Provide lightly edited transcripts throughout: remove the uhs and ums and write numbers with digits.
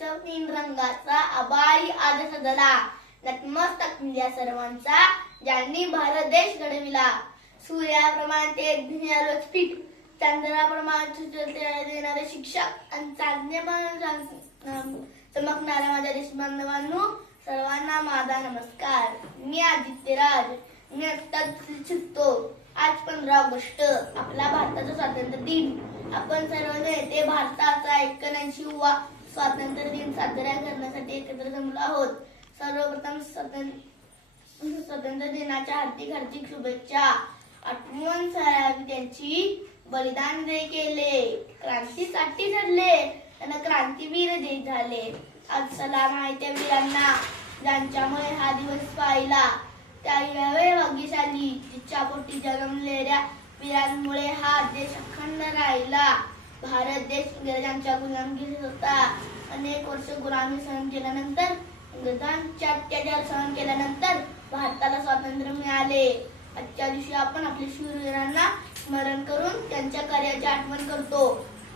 उत्सव तीन रंगाचा आभाळी आज सजला. नतमस्तक या सर्वांचा ज्यांनी भारत देश घडविला. सूर्याप्रमाणे तेज घेणारे स्फीट, चंद्राप्रमाणे देणारे शिक्षक आणि चांदण्याप्रमाणे चमकणाऱ्या माझ्या देशबांधवांनो, सर्वांना माझा नमस्कार. मी आदित्य राज. मी आत्ताच शिकतो. आज 15 ऑगस्ट आपला भारताचा स्वातंत्र्य दिन. आपण सर्व नेते भारताचा 81वा स्वातंत्र्य दिन साजरा करण्यासाठी एकत्र जमलो आहोत. सर्वप्रथम स्वातंत्र्य दिनाच्या हार्दिक शुभेच्छा. आठवण करावी त्यांची, बलिदान केले, क्रांतीसाठी झडले, त्यांना क्रांतीवीर जय झाले. आज सलाम आहे त्या वीरांना ज्यांच्यामुळे हा दिवस पाहिला. त्या यावे भाग्यशाली जिच्या पोटी जन्मलेल्या वीरांमुळे हा देश अखंड राहिला. भारत देश इंग्रजांच्या गुलामगिरीत होता. अनेक वर्ष गुलामी सहन केल्यानंतर, इंग्रजांचे अत्याचार सहन केल्यानंतर भारताला स्वातंत्र्य मिळाले. आजच्या दिवशी आपण आपल्या शूरवीरांना स्मरण करून त्यांच्या कार्याची आठवण करतो.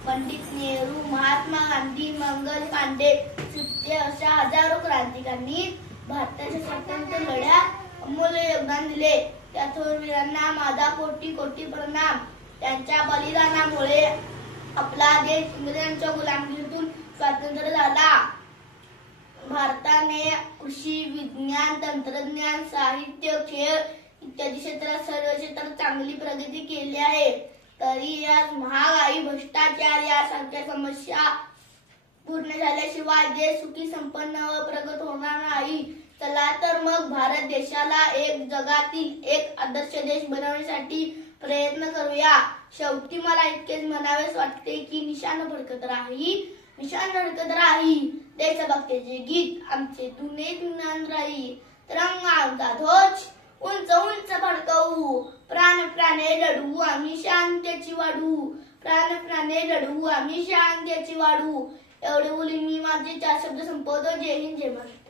पंडित नेहरू, महात्मा गांधी, मंगल पांडे, सुप्ते अशा हजारो क्रांतिकारकांनी भारताच्या स्वातंत्र्य लढ्यात अमूल्य योगदान दिले. त्या थोर वीरांना माझा कोटी कोटी प्रणाम. त्यांच्या बलिदानामुळे आपला देश इंग्रजांच्या गुलामगिरीतून स्वतंत्र झाला. भारताने कृषी, विज्ञान, तंत्रज्ञान, साहित्य, खेळ इत्यादी क्षेत्रात सर्व क्षेत्रात चांगली प्रगती केली आहे. तरी आज महागाई, भ्रष्टाचार यासारख्या समस्या पूर्ण झाल्याशिवाय देश सुखी, संपन्न व प्रगत होणार नाही. चला तर मग भारत देशाला जगातील एक आदर्श देश बनवण्यासाठी प्रयत्न करूया. शेवटी मला इतकेच म्हणावेच वाटते की निशाण फडकत राही, निशाण फडकत राही. देशभक्तीचे गीत आमचे जुने ज्ञान राही. तिरंगा आमचा ध्वज उंच उंच फडकवू, प्राण प्राणे लढवू आम्ही शांतीची वाढवू, प्राण प्राणे लढवू आम्ही शांतीची वाढवू. एवढे बोलून मी माझे 4 शब्द संपवतो. जय हिंद, जय महाराष्ट्र.